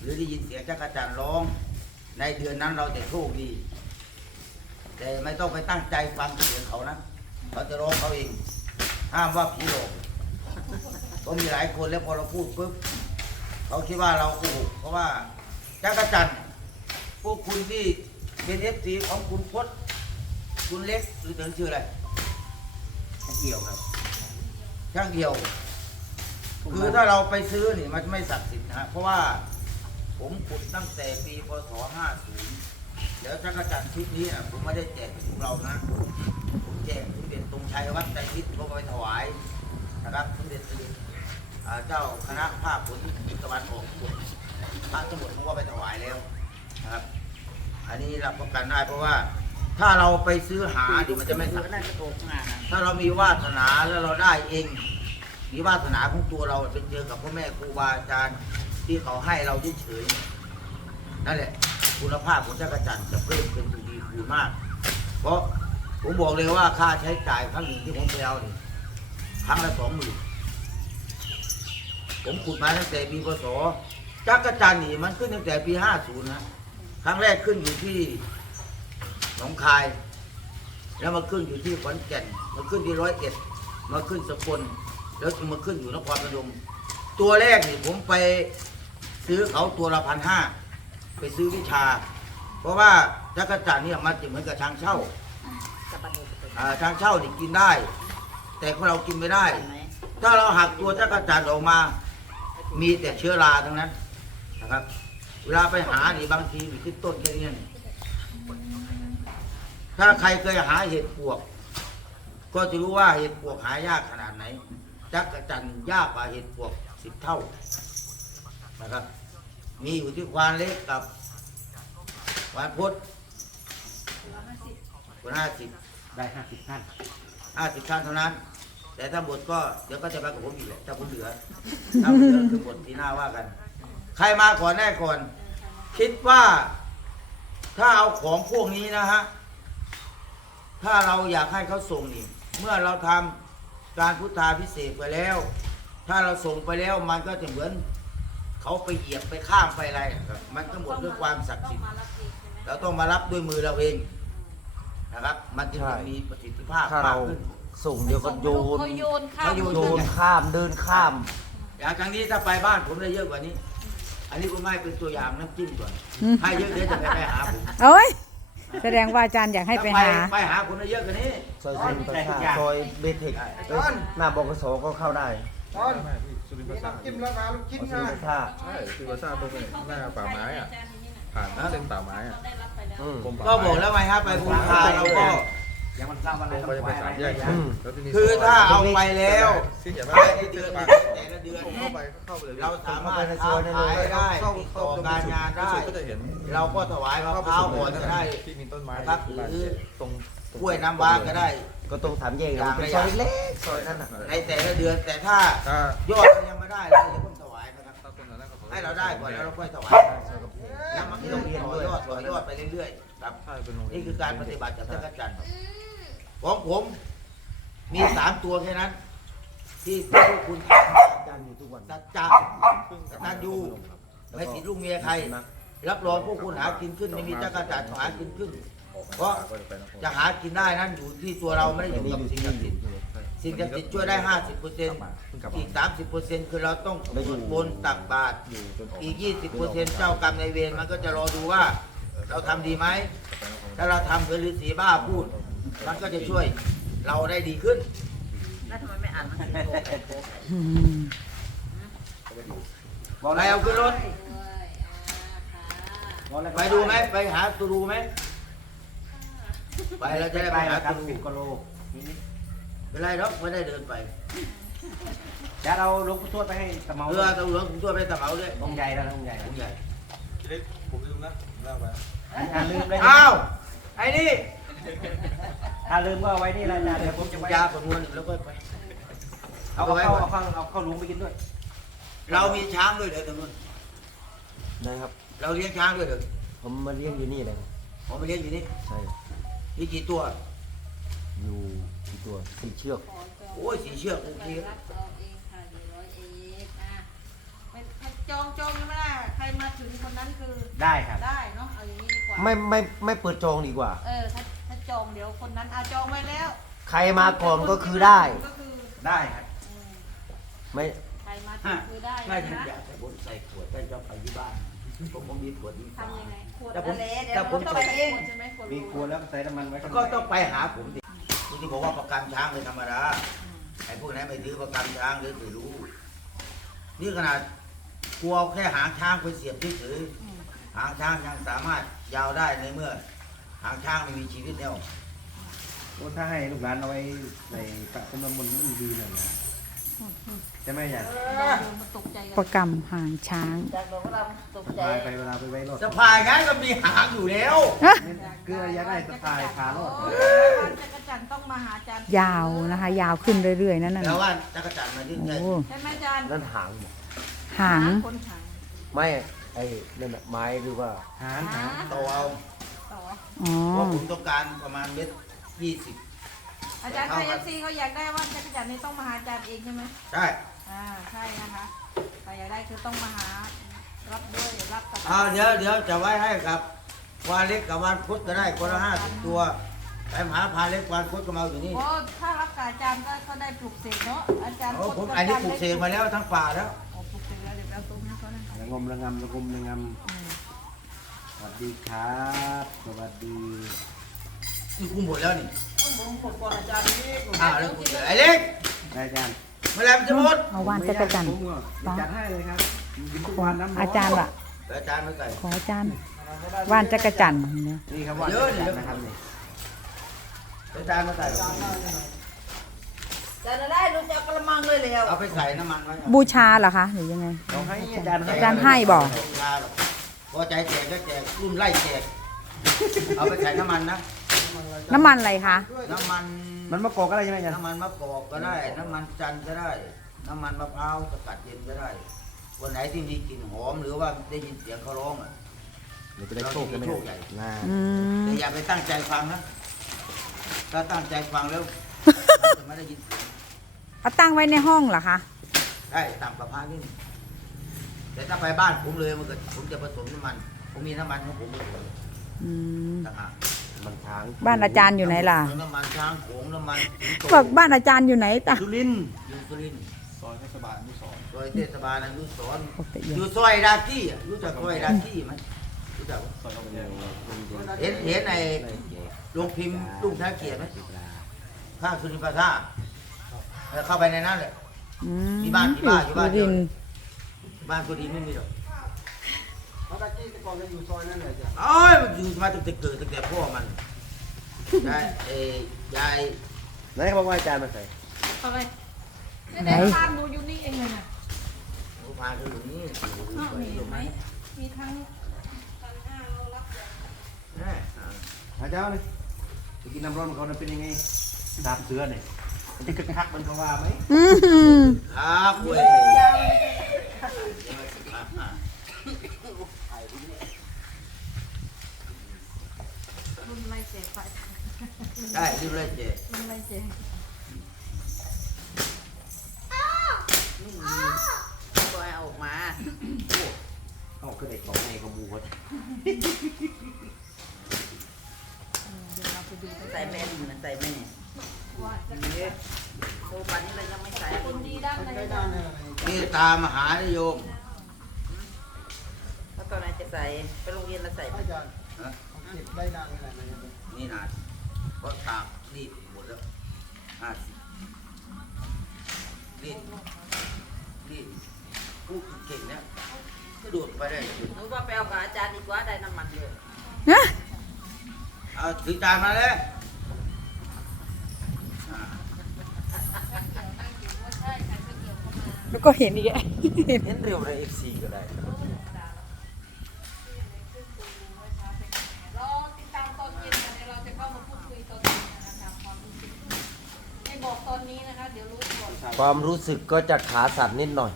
หรือได้ยินเสียงจักรจันทร์ร้อง ในเดือนนั้นเราจะโชคดี แต่ไม่ต้องไปตั้งใจฟังเสียงเขานะเขาจะร้องเขาเอง ห้ามว่าผีหลอกก็มีหลายคนแล้วพอเราพูดปุ๊บเขาคิดว่าเราโกหกเพราะว่าจักรจันทร์พวกคุณที่เป็นเอฟซีของคุณพจน์คุณเล็กหรือถึงชื่ออะไรช่างเกี่ยวครับช่างเดียว คือถ้าเราไปซื้อนี่มันไม่ศักดิ์สิทธิ์นะฮะเพราะว่า ผมขุดตั้งแต่ปีพศ50แล้วจักรจันทร์ชุดนี้นะผมไม่ได้แจกของเรานะ ผมแจกสมเด็จตรงชัยวัดใจทิศก็ไปถวายนะครับสมเด็จเด็จอ่าเจ้าคณะภาคผลตะวันออกพระสมุทรผมก็ไปถวายแล้วนะครับ อันนี้รับประกันได้เพราะว่าถ้าเราไปซื้อหาดิมันจะไม่ศักถ้าเรามีวาสนาแล้วเราได้เอง มีวาสนาของตัวเราไปเจอกับพ่อแม่ครูบาอาจารย์ ที่เขาให้เราเฉยๆนั่นแหละ คุณภาพของจักรจันทร์จะเพิ่มเป็นทวีคูณมาก เพราะผมบอกเลยว่าค่าใช้จ่ายครั้งหนึ่งที่ผมไปเอานี่ครั้งละสองหมื่นผมขุดมาตั้งแต่ปีพศจักรจันทร์นี่มันขึ้นตั้งแต่ปีห้าศูนย์นะครั้งแรกขึ้นอยู่ที่หนองคาย แล้วมาขึ้นอยู่ที่ขอนแก่น มาขึ้นที่ร้อยเอ็ด มาขึ้นสกลแล้วมาขึ้นอยู่นครพนม ตัวแรกนี่ผมไปซื้อเขาตัวละพันห้าไปซื้อวิชา เพราะว่าจักรจันทร์เนี่ยมันจะเหมือนกับช้างเช่าจะบันเทิงไปอ่าช้างเช่านี่กินได้ แต่ของเรากินไม่ได้ไหมถ้าเราหักตัวจักรจันทร์ออกมา มีแต่เชื้อราทั้งนั้นนะครับ เวลาไปหานี่บางทีมีขึ้นต้นแค่นี้นี่ถ้าใครเคยหาเห็ดปวก ก็จะรู้ว่าเห็ดปวกหายากขนาดไหนจักรจันทร์ยากกว่าเห็ดปวก สิบเท่านะครับ มีอยู่ที่ควานเล็กกับควานพุทธควานห้าสิบได้ห้าสิบท่านห้าสิบท่านเท่านั้น แต่ถ้าหมดก็เดี๋ยวก็จะไปกับผมอีกแหละถ้าผมเหลือถ้าผมเหลือคือหมดทีหน้าว่ากัน ใครมาก่อนแน่ก่อน คิดว่าถ้าเอาของพวกนี้นะฮะถ้าเราอยากให้เขาส่งนี่เมื่อเราทำการพุทธาพิเศษกไปแล้ว ถ้าเราส่งไปแล้วมันก็จะเหมือนเขาไปเหยียบไปข้ามไปอะไรอะครับ มันก็หมดด้วยความศักดิ์สิทธิ์เราต้องมารับด้วยมือเราเองนะครับ มันจึงจะมีประสิทธิภาพถ้ามากเราขึ้นส่งเดียวก็โยนเขาโยนข้ามเขาโยโยนข้ามเดินข้าม อย่างครั้งนี้ถ้าไปบ้านผมได้เยอะกว่านี้ อันนี้ผมให้เป็นตัวอย่างน้ำจิ้มก่อนให้เยอะเดี๋ยวจะไปไปหาผมเอ้ยแสดงว่าอาจารย์อยากให้ไปหา ถ้ไปหาผมได้เยอะกว่านี้ซอยสุนทรภาซอยเบเทคเอ้ยหน้าบกสก็เข้าได้ ตอนมีน้ำจิ้มแล้วนะลูกชิ้นซอยสุนะนทรภาใช่คือว่าทราบตรงหน้าป่าไม้อะผ่านเส้นป่าไม้อะอืมกรมป่าก็ไม้บอกแล้วไงครับไปภูคาเราก็ยังมันสร้างวันตรงไปจะไปสามแยกอืมแล้วทีนี้คือถ้าเอาไปแล้วที่เขียนภาว่ายในเดือนป่าแต่ละเดือนเข้าไปเข้าไปเลยเราสามารถค้าขายได้ติดต่อการงานได้ก็จะเห็นเราก็ถวายมะพร้าวอ่อนก็ได้ที่มีต้นไม้นะครับหรือตรงกล้วยน้ำว้าก็ได้ ก็ต้องถามแยกเราเป็นซอยเล็กซอยนั้นน่ะในแต่ละเดือนแต่ถ้าถ้ายอดมันยังไม่ได้เราอย่าเพิ่งถวายนะครับ ถ้าต้นนั้นก็ให้เราได้ก่อนแล้วเราค่อยถวายแล้วมันก็ต้องต่อยอดต่อยอดไปเรื่อยๆ ครับ ใช่เป็นโรงเรียนนี่คือการปฏิบัติกับจักรจันทร์ของผมมีสามตัวแค่นั้น ที่พวกคุณอาจารย์อยู่ทุกวันสัจจะนันยูไม่ติดลูกเมียใคร รับรองพวกคุณหากินขึ้นไม่มีจักรจันทร์หากินขึ้น เพราะจะหากินได้นั้นอยู่ที่ตัวเราไม่ได้อยู่นี่กับอยู่สิ่ที่งนี่ศักดิ์สิทธิ์สิ่งศักดิ์สิทธิ์ช่วยได้ห้าสิบเปอร์เซ็นต์อีกสามสิบเปอร์เซ็นต์คือเราต้องได้อยู่บนตักบาตรอยู่จนออกอีกยี่สิบเปอร์เซ็นต์เจ้ากรรมในายเวรมันก็จะรอดูว่า เราทำดีไหมถ้าเราทำเหมือนฤาษีบ้าพูด มันก็จะช่วยเราได้ดีขึ้น แล้วทำไมไม่อ่านมันสิโตอืมบอกอะไรเอาขึ้นรถ ไปดูไหมไปหาตูรูไหม ไปเราจะได้ไปหาตูรูสิบกิโลเป็นไรหรอกไม่ได้เดินไปจะเราลงพุทวดไปให้ตะเมาเรือตำรวจผมช่วยไปตะเหมาด้วยองค์ใหญ่แล้วองค์ใหญ่ผมใหญ่ผมลืมนะเล่าไปอ่าลืมเลยอ้าวไอ้นี่ถ้าลืมก็เอาไว้นี่ละอาจารย์เดี๋ยวผมจะไว้ยาประมวลแล้วก็ไปเอาเอาเข้าไว้เอาก่อนเข้าเอาเข้าลุงไปกินด้วยเรามีช้างด้วยเดี๋ยวตรงนู้นได้ครับ เราเลี้ยงช้างด้วยเดี๋ยวผมมาเลี้ยงอยู่นี่เลยผมไปเลี้ยงอยู่นี่ใช่ มีกี่ตัว อยู่ที่ตัวสี่เชือกโอ้ยสีเชือกโอเครับจองเองค่ะเดี๋ยวร้อยเองอะไม่ให้จองจองยังไม่ได้ใครมาถึงนั้นคือได้ครับ ได้เนาะเอาอย่างนี้ดีกว่าไม่ไม่ไม่เปิดจองดีกว่า เออถ้าถ้าจองเดี๋ยวคนนั้นอาจองไว้แล้วใครมาก่อนก็คือได้ ก็คือได้ครับอืมไม่ ใครมาถึงคือได้ไม่นะท่านอยากใส่บนใส่ขวดท่านจะไปที่บ้าน ผมผมมีขวดนี้ทำยังไงขวดแต่ผมอะไรเดี๋ยวแต่ผมเราต้องไปไปเอเองงใช่ไหมขวดมีครัวแล้วใส่น้ำมันไว้ข้างในก็ต้องไปหาผมดิที่บอกว่าประกันช้างเป็นธรรมดาไอ้พวกนั้นไม่ถือประกันช้างเลยไม่รู้ นี่ขนาดกลัวแค่หางช้างไปเสียบเฉยๆหางช้างยังสามารถยาวได้ในเมื่อ หางช้างไม่มีชีวิตแล้วโอ้ถ้าให้ลูกหลานเอาไว้ในพระพุทธมนต์นี่ดีเลยนะ ใช่ไหมอาจารย์โดนมาตกใจกันประกรรมหางช้าง จากเราก็เราตกใจพายไปเวลาไปไว้รถสะพายงั้นก็มีหางอยู่แล้วคืออยากได้สะพายพารถโอ้ยวันจักรจันทร์ต้องมาหาอาจารย์ยาวนะคะ ยาวขึ้นเรื่อยๆ นั่นน่ะแล้วว่าจักรจันทร์มาดึงโอ้ไงใช่ไหมอาจารย์นั่นหางหางคนหาง ไม่ไอ้นั่นน่ะไม้หรือว่า หางหางโตเอาต่ออ๋อเพราะผมต้องการประมาณเม็ดยี่สิบ อาจารย์ไทยเอฟซีเขาอยากได้ว่าจักรจันทร์นี่ต้องมาหาอาจารย์เองใช่ไหมใช่อ่าใช่นะคะใครอยากได้คือต้องมาหารับด้วยรับกับเอาเดี๋ยวเดี๋ยวจะไว้ให้ครับวานเล็กกับวานพุทธก็ได้คนละห้าสิบตัวไปหาพาเล็กวานพุทธก็มาอยู่นี่โอ้ถ้ารับกับอาจารย์ก็ก็ได้ปลูกเสกเนาะอาจารย์โอ้ผมพจอันนี้าจารย์ปลูกเสกมาแล้วทั้งป่าแล้วโอ้ปลูกเสกแล้วเดี๋ยวไปเอาตุ้มให้เขานะระงมระงำระงมระงอืมำสวัสดีครับ สวัสดีนี่คุมหมดแล้วนี่ผมกดก่ อนอาจารย์นี่อ้าวแล้วคุณเหลือไอ้เล็กได้อาจารย์เมื่อไหรมันจะหมดเอาว่านจักรจันทร์ ผมก็จัดให้เลยครับกินทุกขอวันน้ำร้นอาจารย์ว่ะแล้วอาจารย์ไม่ใส่ขออาจารย์ว่านจักรจันทร์เนี่ยนี่ครับว่าเยอะดิจัดนะครับนี่อาจารย์ไม่ใส่หรอกจะได้ลูกจะเอากระมังเลยแล้วเอาไปใส่น้ำมันไว้บูชาเหรอคะหรือยังไงเราให้อาจารย์อาจารย์ให้บอกไม่ชาหรอก พอใจแจกก็แจกรุ่นไล่แจกเอาไปใส่น้ำมันนะ น้ำมันอะไรคะ น้ำมันมันมะกอกอะไรใช่ไหมอาจารย์น้ำมันมะกอกก็ได้ น้ำมันจันทร์ก็ได้ น้ำมันมะพร้าวสกัดเย็นก็ได้ วันไหนที่มีกลิ่นหอมหรือว่าได้ยินเสียงเขาร้องอะเดี๋ยวจะได้โชคกันไหมโชคใหญ่ น่าอืม แต่อย่าไปตั้งใจฟังนะ ถ้าตั้งใจฟังแล้วมันจะไม่ได้ยินเสียงเอาตั้งไว้ในห้องเหรอคะ ได้ตามประพานี่แต่ถ้าไปบ้านผมเลยมันก็ผมจะผสมน้ำมัน ผมมีน้ำมันของผมผสมอืมต่างหาก มันช้างบ้านอาจารย์อยู่ไหนล่ะ น้ำมันช้างโขงน้ำมันสิงโตบอกบ้านอาจารย์อยู่ไหนตาสุรินทร์อยู่สุรินทร์ซอยเทศบาลที่สองซอยเทศบาลอนุสรณ์ปกติอยู่ซอยดากี้อะรู้จักซอยดากี้ไหมรู้จักปะซอยเข้าไปแยกเห็นเห็นในโรงพิมพ์ลุงท่าเกียรติไหมข้างสุรินทร์ปราสาทเออเข้าไปในนั้นเลย อืมที่บ้านที่บ้านที่บ้านสุรินทร์บ้านสุรินทร์ไม่มีหรอก เขาตะกี้แต่ก่อนเราอยู่ซอยนั่นแหละจ้ะโอ้ยมันอยู่มาตั้งแต่เกิดตั้งแต่พ่อมันยายเอ้ยยายไหนเขาบอกว่าอาจารย์มาใส่เอาไปเนี่ยได้ทานดูอยู่นี่เองเลยนะผู้พาคืออยู่นี่อ้าวมีเห็นไหมมีทั้งแน่อ่าอาจารย์เลยไปกินน้ำร้อนของเขานั้นเป็นยังไงดาบเสือเนี่ยมันจะกระคักมันก็ว่าไหมอืมครับเว้ย รุ่นไล่เสกไปได้รีบเลยเจ๊รุ่นไล่เสกปล่อยเอาออกมาเขาคือเด็กของในขมูวดใส่แม่นนะใส่แม่ว่าจะนี่โตปันนี้เรายังไม่ใส่คนดีด้านใน นี่ตามหานิยมเพ ราะตอนไหนจะใส่ไปโรงเรียนเราใส่ไหมนี่นานเพราะตากรีดหมดแล้วห้าสิบรีดรีดผู้เก่งเนี่ยก็โดดไปได้เลยหนูว่าไปเอากับอาจารย์ดีกว่าได้น้ำมันเยอะนะเอาถือจานมาเลยอ่าแล้วก็เห็นอีกแล้วเห็นเร็วเลยเอฟซีก็ได้ ความรู้สึกก็จะขาสั่นนิดหน่อย